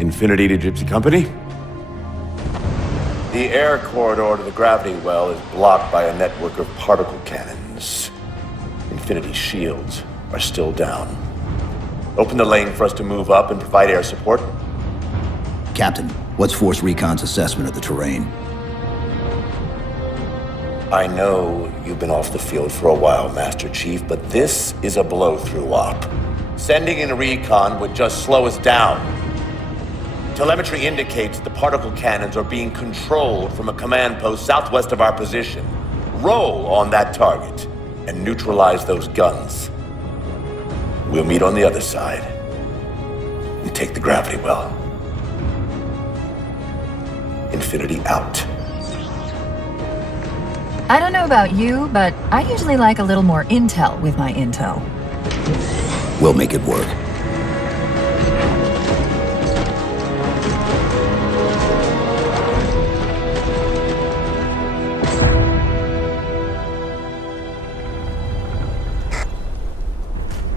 Infinity to Gypsy Company? The air corridor to the gravity well is blocked by a network of particle cannons. Infinity's shields are still down. Open the lane for us to move up and provide air support. Captain, what's Force Recon's assessment of the terrain? I know you've been off the field for a while, Master Chief, but this is a blow-through op. Sending in recon would just slow us down. Telemetry indicates the particle cannons are being controlled from a command post southwest of our position. Roll on that target and neutralize those guns. We'll meet on the other side and take the gravity well. Infinity out. I don't know about you, but I usually like a little more intel with my intel. We'll make it work.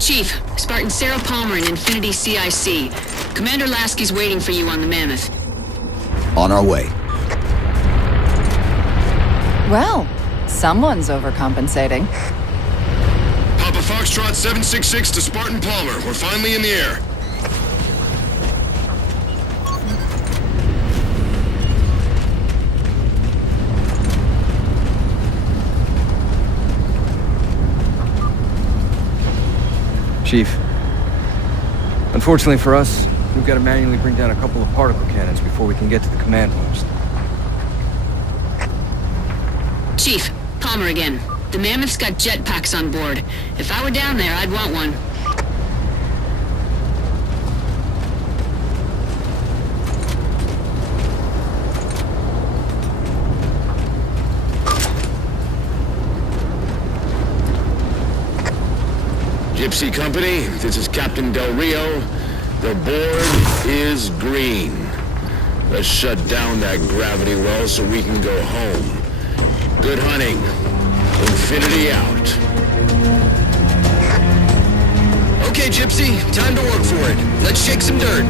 Chief, Spartan Sarah Palmer in Infinity CIC. Commander Lasky's waiting for you on the Mammoth. On our way. Well, someone's overcompensating. Papa Foxtrot 766 to Spartan Palmer. We're finally in the air. Chief, unfortunately for us, we've got to manually bring down a couple of particle cannons before we can get to the command post. Chief, Palmer again. The Mammoth's got jetpacks on board. If I were down there, I'd want one. Gypsy Company, this is Captain Del Rio. The board is green. Let's shut down that gravity well so we can go home. Good hunting. Infinity out. Okay, Gypsy, time to work for it. Let's shake some dirt.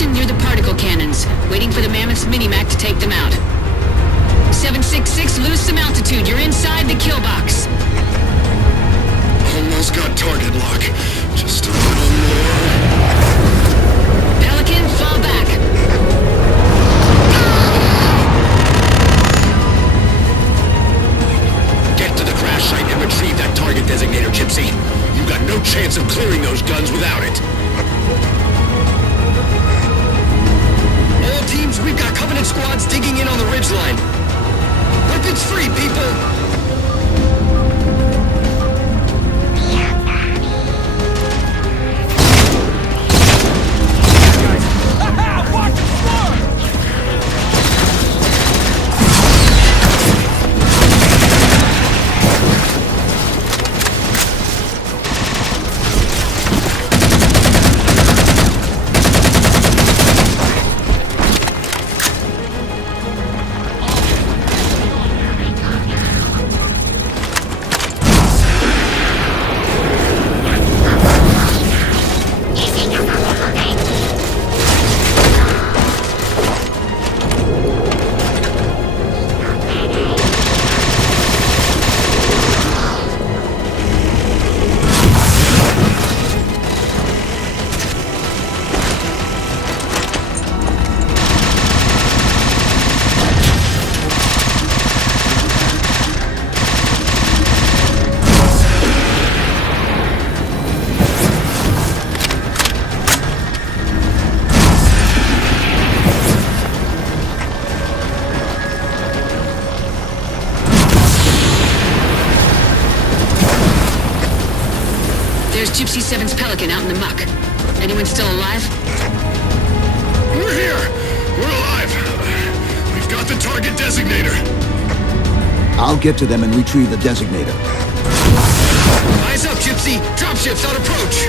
Near the particle cannons, waiting for the Mammoth's mini-mac to take them out. 766, lose some altitude. You're inside the kill box. Almost got target lock. Just a little more. Pelican, fall back. Get to the crash site and retrieve that target designator, Gypsy. You've got no chance of clearing those guns without it. Teams, we've got Covenant squads digging in on the ridgeline. Weapons free, people! There's Gypsy 7's Pelican out in the muck. Anyone still alive? We're here! We're alive! We've got the target designator. I'll get to them and retrieve the designator. Eyes up, Gypsy! Dropships on approach!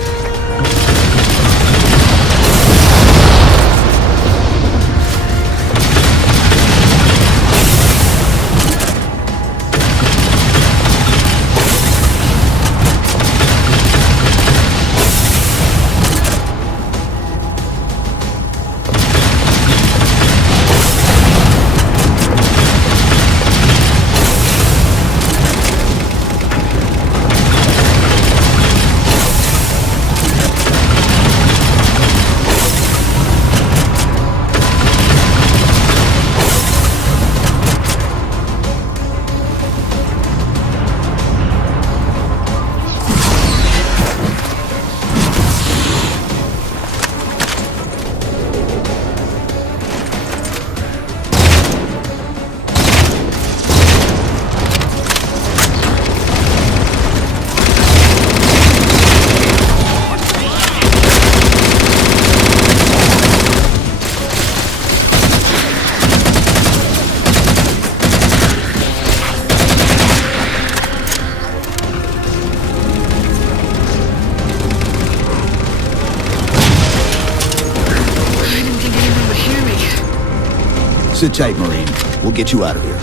Sit tight, Marine. We'll get you out of here.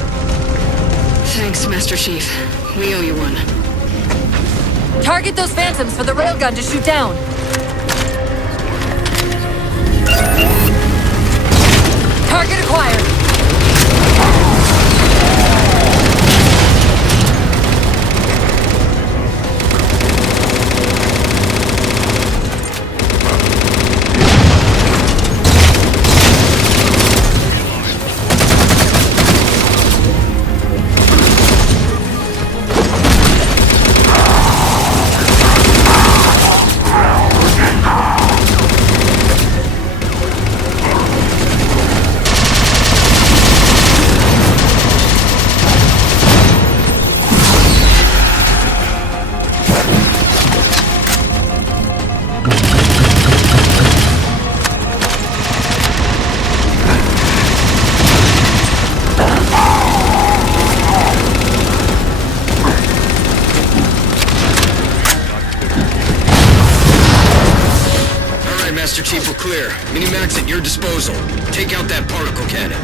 Thanks, Master Chief. We owe you one. Target those phantoms for the railgun to shoot down. Target acquired. Master Chief, we're clear. Minimax at your disposal. Take out that particle cannon.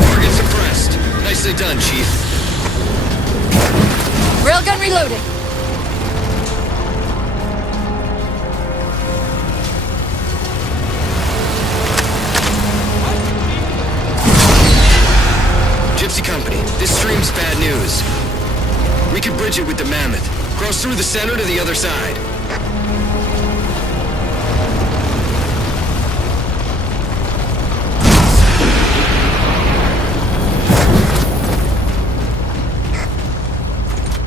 Target suppressed. Nicely done, Chief. Railgun reloaded. Gypsy Company, this stream's bad news. We could bridge it with the Mammoth. Cross through the center to the other side.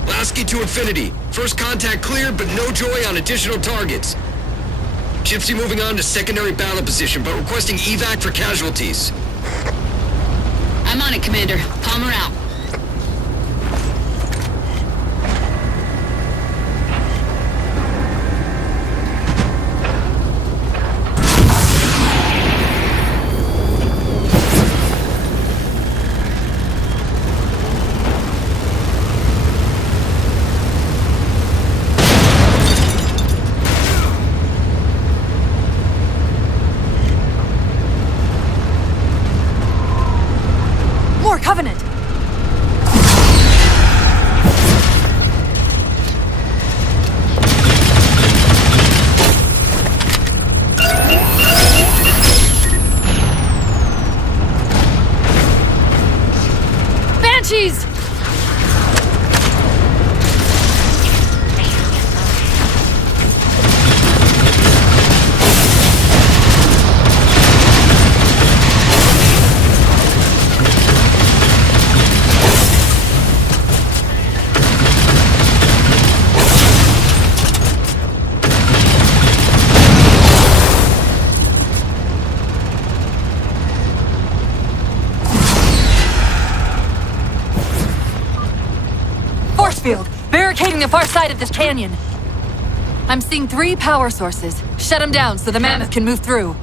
Lasky to infinity. First contact cleared, but no joy on additional targets. Gypsy moving on to secondary battle position, but requesting evac for casualties. I'm on it, Commander. Palmer out. More Covenant! Banshees! Force field! Barricading the far side of this canyon! I'm seeing 3 power sources. Shut them down so the mammoth can move through.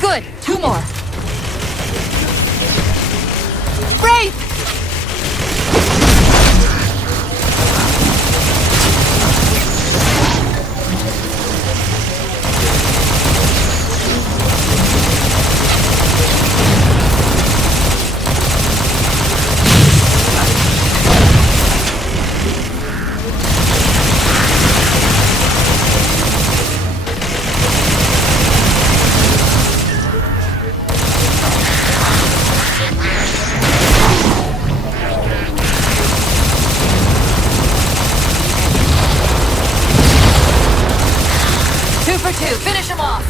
Good. 2 more. Wraith! Finish him off!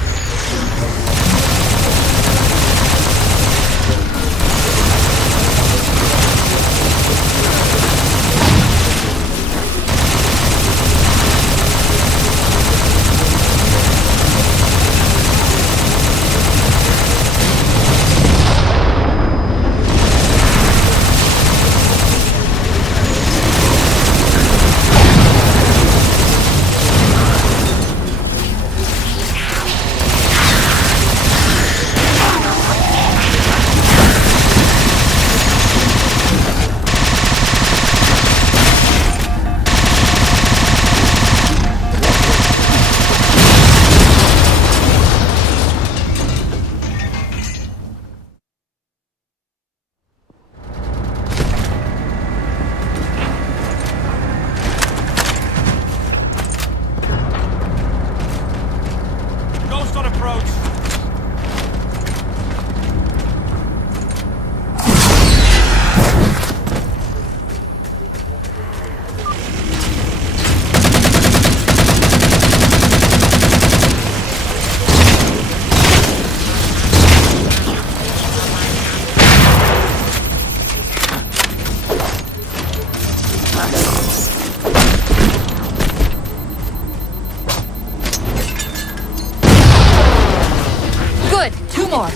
Good. 2 more.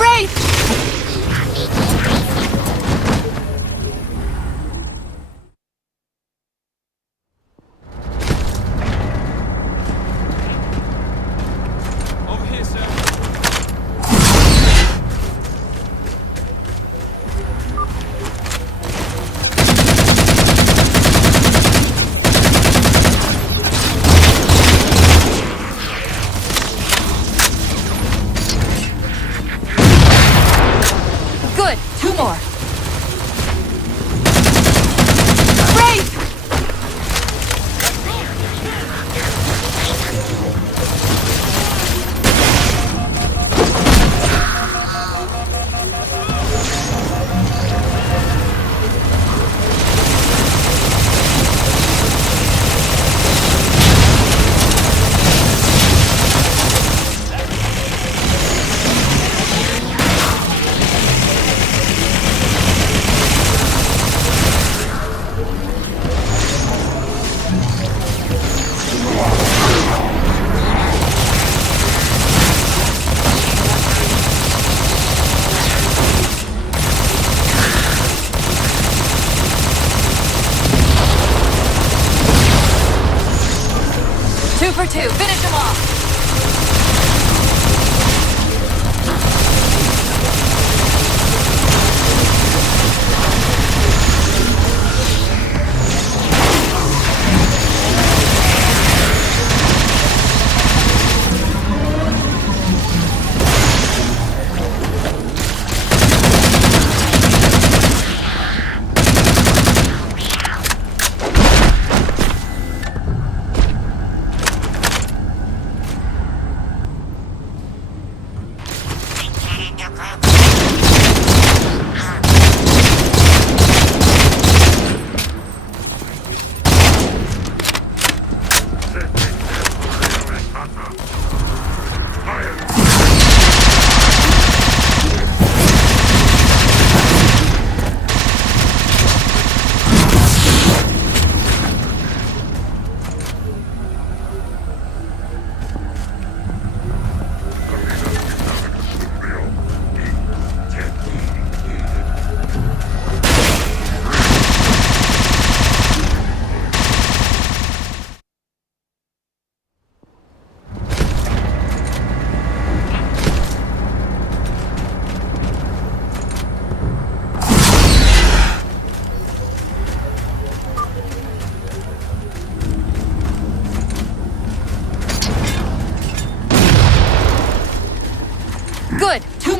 Wraith! Over here, sir. Good. 2 more. Wraith! For 2. Finish him off!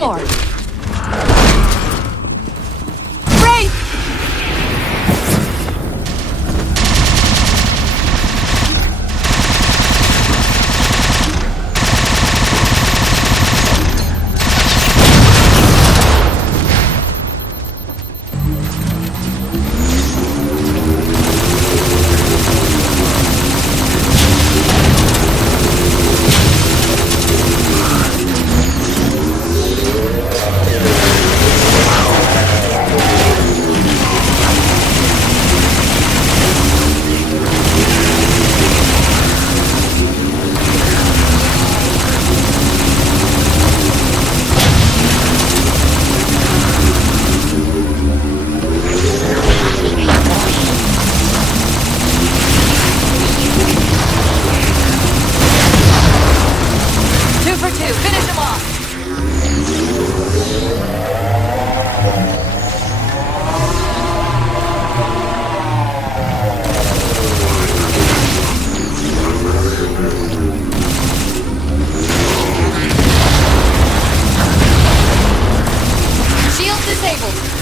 more! Brake!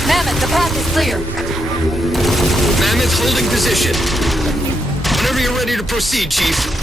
Mammoth, the path is clear. Mammoth holding position. Whenever you're ready to proceed, Chief.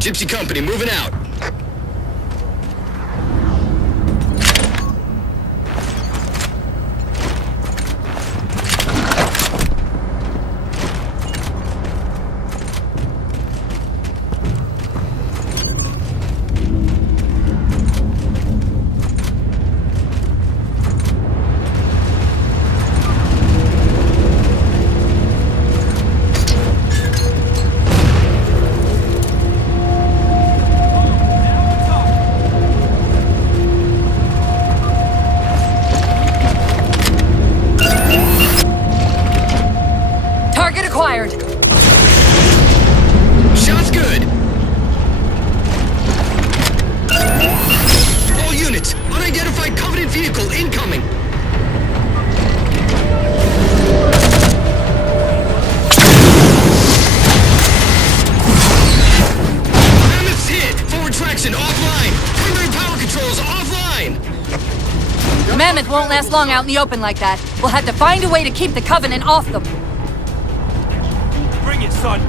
Gypsy Company, moving out. Acquired. Shot's good. All units, unidentified Covenant vehicle incoming. Mammoth's hit. Forward traction offline. Primary power controls offline. Mammoth won't last long out in the open like that. We'll have to find a way to keep the Covenant off them. Bring it, son!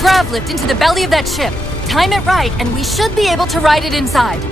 Grav lift into the belly of that ship. Time it right, and we should be able to ride it inside.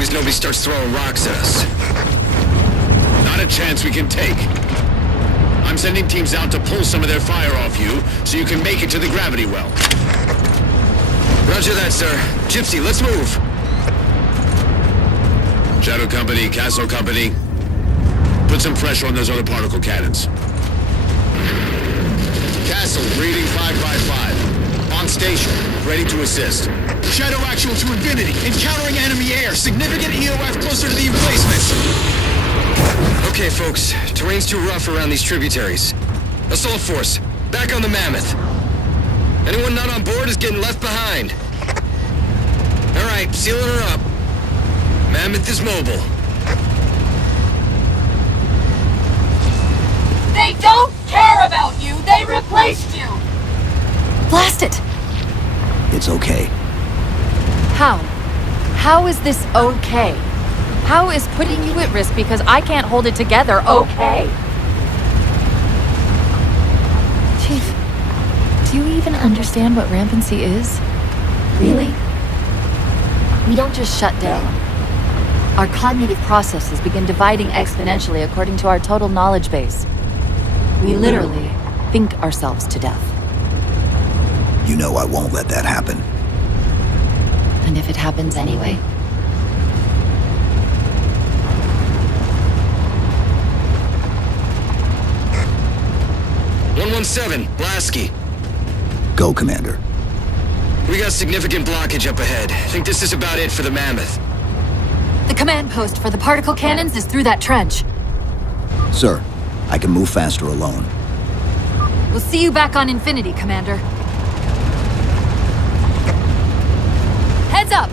long as nobody starts throwing rocks at us. Not a chance we can take. I'm sending teams out to pull some of their fire off you, so you can make it to the gravity well. Roger that, sir. Gypsy, let's move. Shadow Company, Castle Company, put some pressure on those other particle cannons. Castle, reading 555. On station, ready to assist. Shadow actual to infinity. Encountering enemy air. Significant EOF closer to the emplacements. Okay, folks. Terrain's too rough around these tributaries. Assault force, back on the Mammoth. Anyone not on board is getting left behind. All right, sealing her up. Mammoth is mobile. They don't care about you! They replaced you! Blast it! It's okay. How? How is this okay? How is putting you at risk because I can't hold it together okay? Chief, do you even understand what rampancy is? Really? We don't just shut down. Our cognitive processes begin dividing exponentially according to our total knowledge base. We literally think ourselves to death. You know I won't let that happen. And if it happens anyway? "117, Lasky. Go, Commander. We got significant blockage up ahead. Think this is about it for the Mammoth. The command post for the particle cannons is through that trench. Sir, I can move faster alone. We'll see you back on Infinity, Commander. Heads up!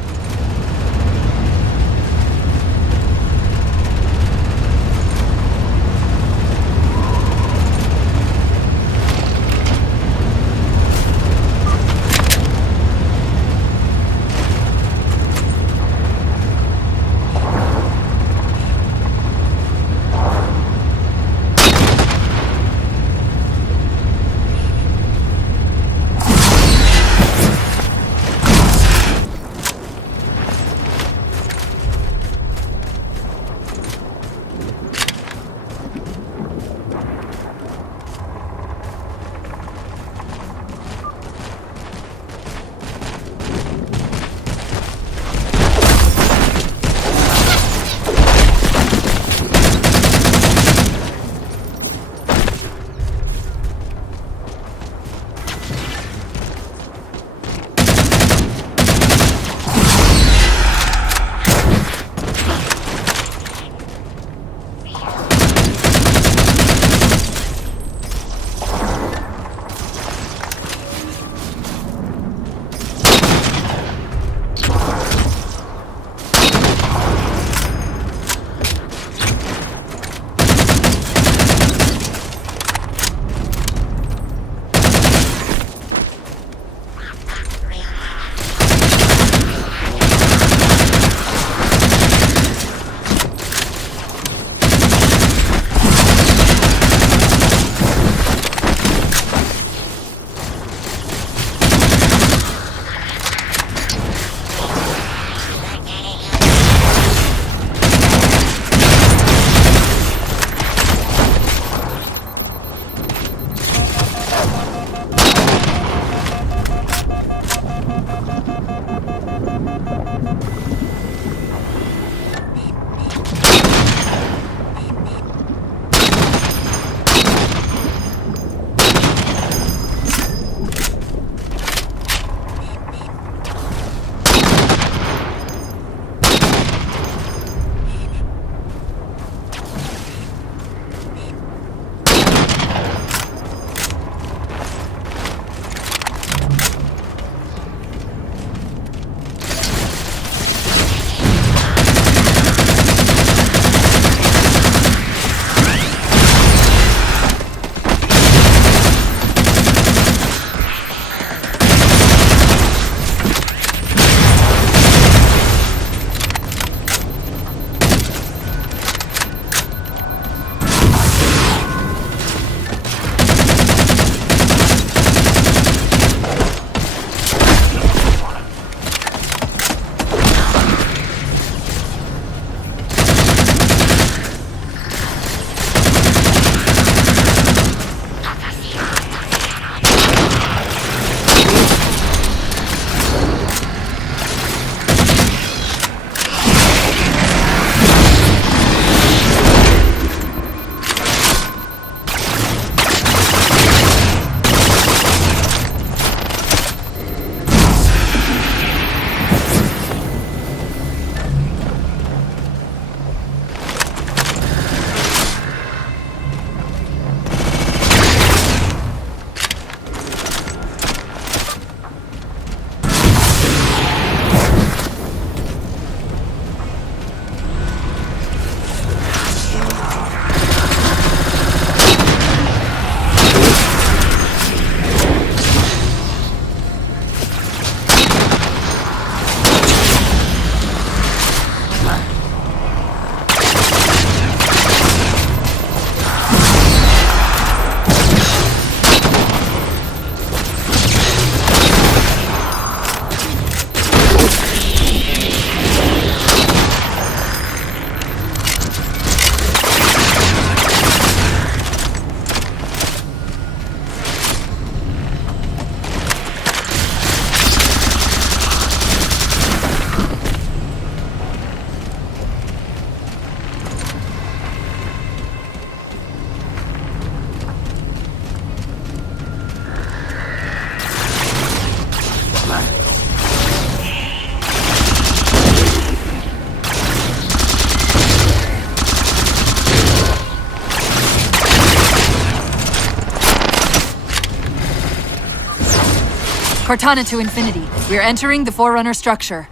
Cortana to Infinity. We're entering the Forerunner structure.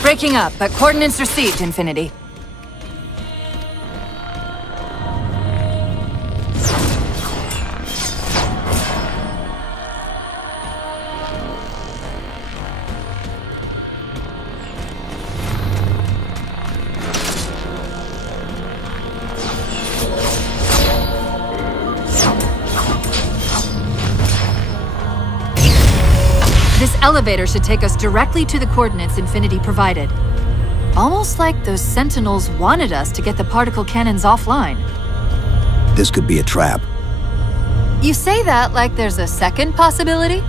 Breaking up, but coordinates received, Infinity. This elevator should take us directly to the coordinates Infinity provided. Almost like those Sentinels wanted us to get the particle cannons offline. This could be a trap. You say that like there's a second possibility?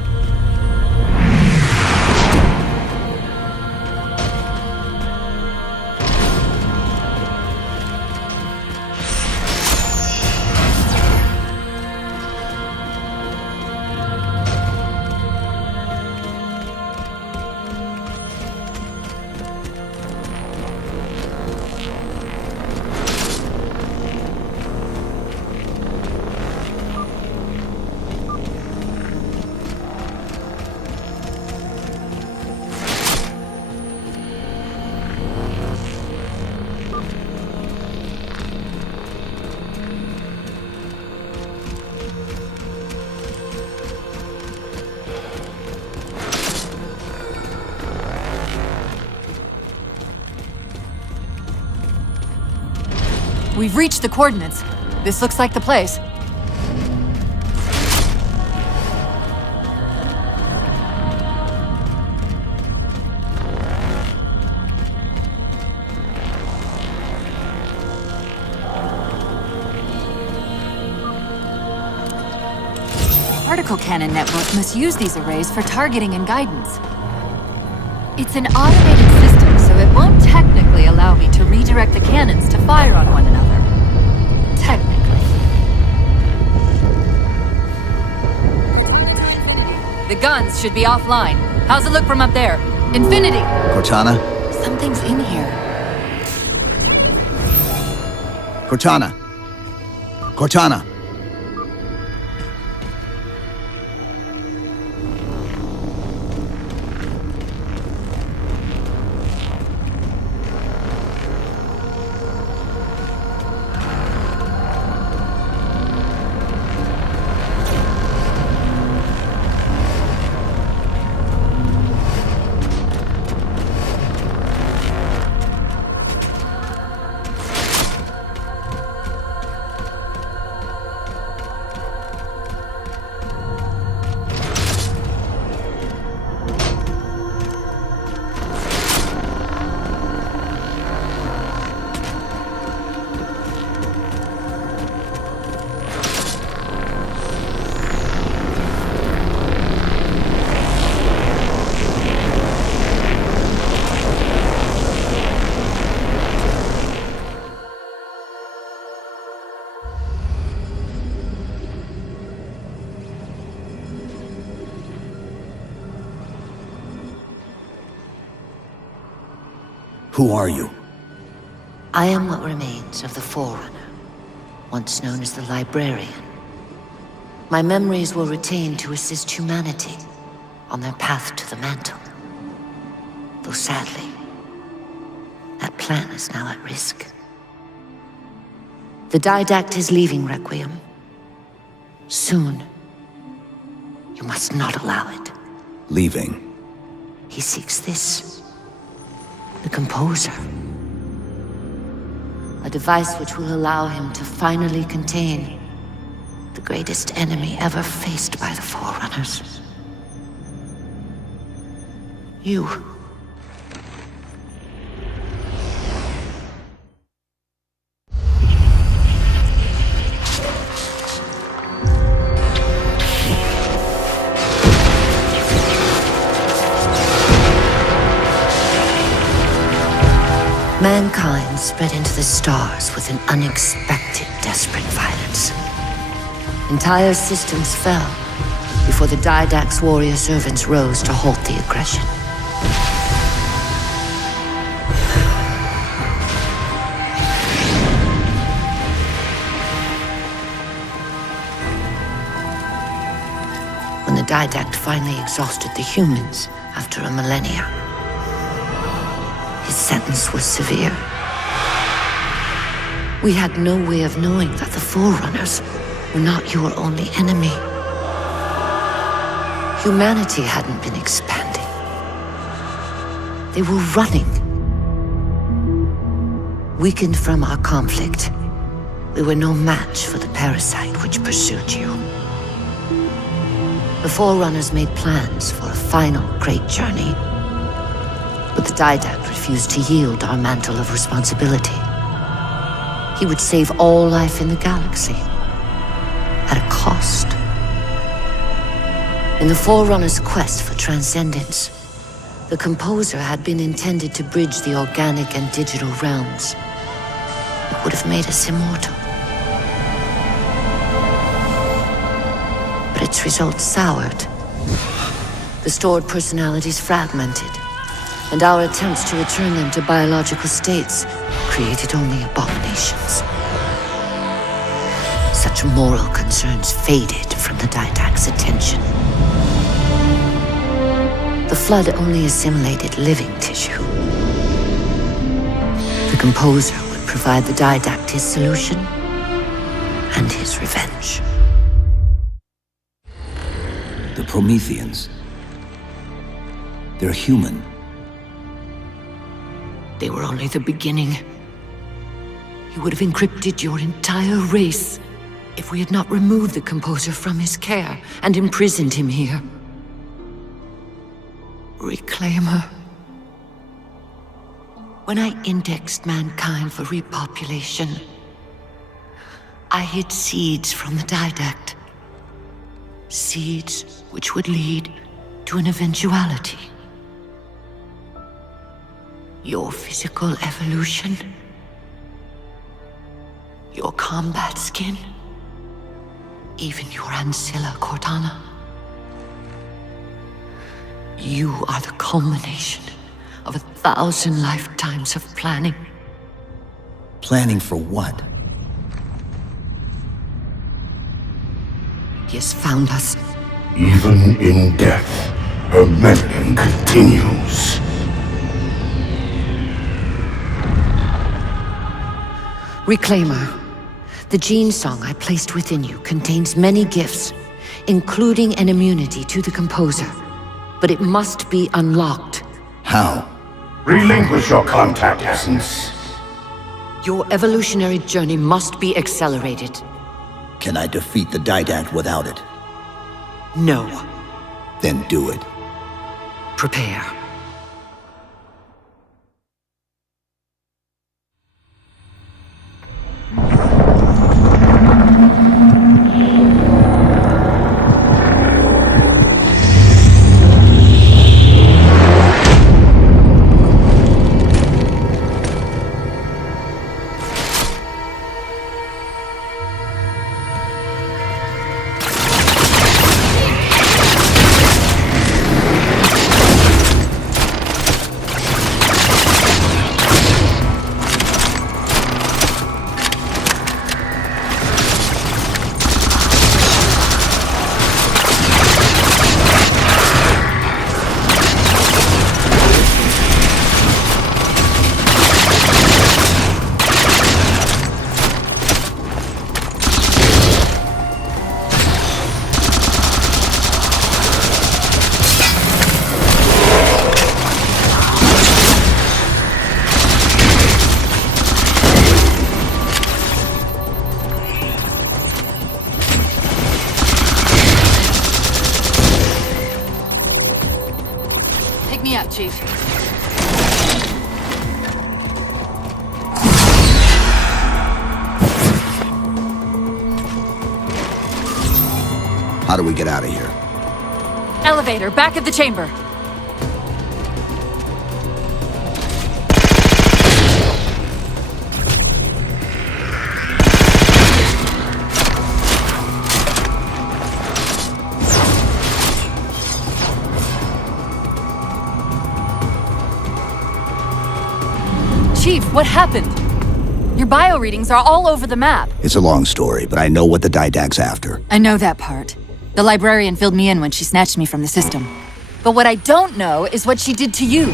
We've reached the coordinates. This looks like the place. Particle cannon network must use these arrays for targeting and guidance. It's an automated system, so it won't technically allow me to redirect the cannons to fire on one another. Technically. The guns should be offline. How's it look from up there? Infinity! Cortana? Something's in here. Cortana! Cortana! Who are you? I am what remains of the Forerunner, once known as the Librarian. My memories were retained to assist humanity on their path to the mantle. Though sadly, that plan is now at risk. The Didact is leaving Requiem. Soon. You must not allow it. Leaving. He seeks this. The Composer. A device which will allow him to finally contain the greatest enemy ever faced by the Forerunners. You. Mankind spread into the stars with an unexpected, desperate violence. Entire systems fell before the Didact's warrior servants rose to halt the aggression. Didact finally exhausted the humans after a millennia. His sentence was severe. We had no way of knowing that the Forerunners were not your only enemy. Humanity hadn't been expanding. They were running. Weakened from our conflict, we were no match for the parasite which pursued you. The Forerunners made plans for a final great journey, but the Didact refused to yield our mantle of responsibility. He would save all life in the galaxy, at a cost. In the Forerunners' quest for transcendence, the Composer had been intended to bridge the organic and digital realms. It would have made us immortal. But its results soured. The stored personalities fragmented, and our attempts to return them to biological states created only abominations. Such moral concerns faded from the Didact's attention. The Flood only assimilated living tissue. The Composer would provide the Didact his solution and his revenge. The Prometheans. They're human. They were only the beginning. He would have encrypted your entire race if we had not removed the Composer from his care and imprisoned him here. Reclaimer. When I indexed mankind for repopulation, I hid seeds from the Didact. Seeds which would lead to an eventuality. Your physical evolution, your combat skin, even your ancilla Cortana. You are the culmination of 1,000 lifetimes of planning. Planning for what? He has found us. Even in death, her meddling continues. Reclaimer. The gene song I placed within you contains many gifts, including an immunity to the Composer. But it must be unlocked. How? Relinquish your contact essence. Your evolutionary journey must be accelerated. Can I defeat the Didact without it? No. Then do it. Prepare. Pick me up, Chief. How do we get out of here? Elevator, back at the chamber. Chief, what happened? Your bio readings are all over the map. It's a long story, but I know what the Didact's after. I know that part. The librarian filled me in when she snatched me from the system. But what I don't know is what she did to you.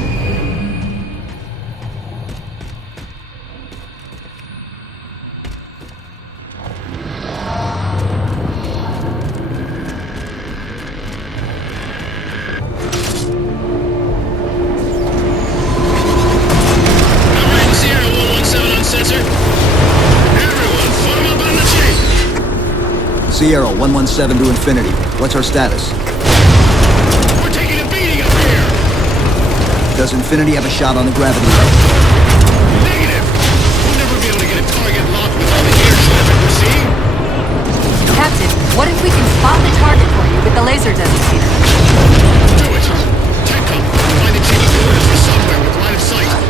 Sierra 117 to Infinity. What's our status? We're taking a beating up here! Does Infinity have a shot on the gravity well? Negative! We'll never be able to get a target locked with all the air traffic we're seeing. Captain, what if we can spot the target for you with the laser designator? Do it! Tech up! Find the chief quarters for somewhere with line of sight.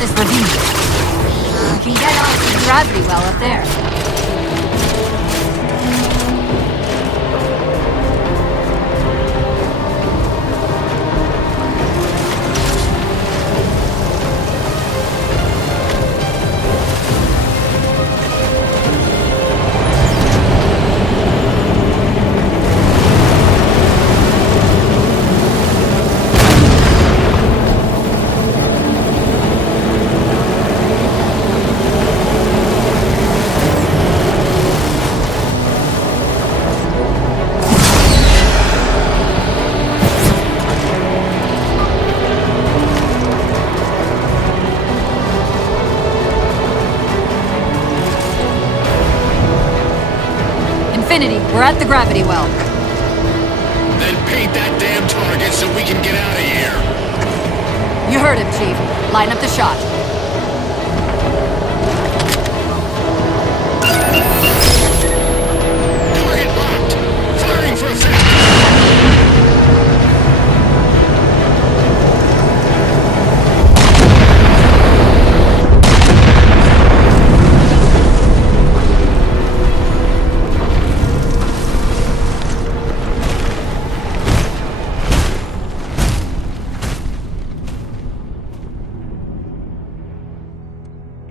this ravine. You can get off the gravity well up there. We're at the gravity well. Then paint that damn target so we can get out of here. You heard him, Chief. Line up the shot. Target locked. Firing for effect.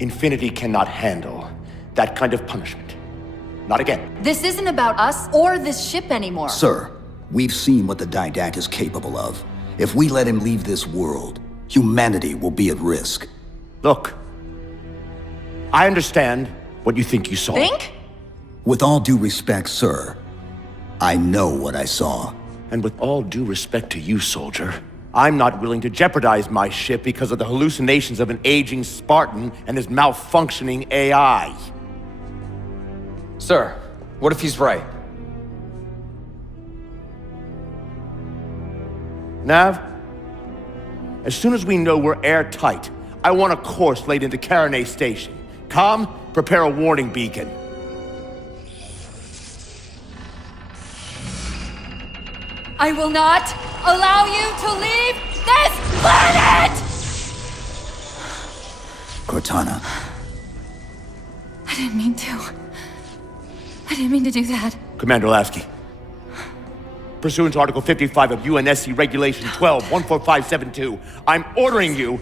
Infinity cannot handle that kind of punishment. Not again. This isn't about us or this ship anymore. Sir, we've seen what the Didact is capable of. If we let him leave this world, humanity will be at risk. Look, I understand what you think you saw. Think? With all due respect, sir, I know what I saw. And with all due respect to you, soldier, I'm not willing to jeopardize my ship because of the hallucinations of an aging Spartan and his malfunctioning AI. Sir, what if he's right? Nav, as soon as we know we're airtight, I want a course laid into Caranay Station. Com, prepare a warning beacon. I will not allow you to leave this planet! Cortana, I didn't mean to. I didn't mean to do that. Commander Lasky, pursuant to Article 55 of UNSC Regulation 12-14572, I'm ordering you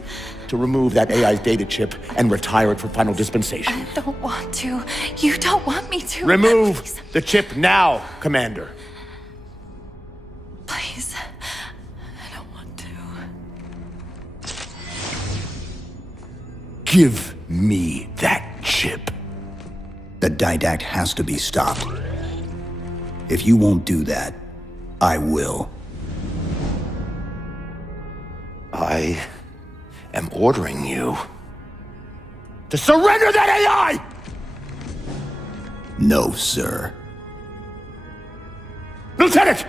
to remove that AI's data chip and retire it for final dispensation. I don't want to. You don't want me to. Remove Please. the chip now, Commander. Please. I don't want to. Give me that chip. the didact has to be stopped. If you won't do that, I will. I am ordering you to surrender that AI! No, sir. Lieutenant!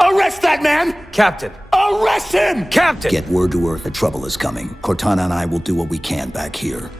Arrest that man! Captain! Arrest him! Captain! Get word to Earth that trouble is coming. Cortana and I will do what we can back here.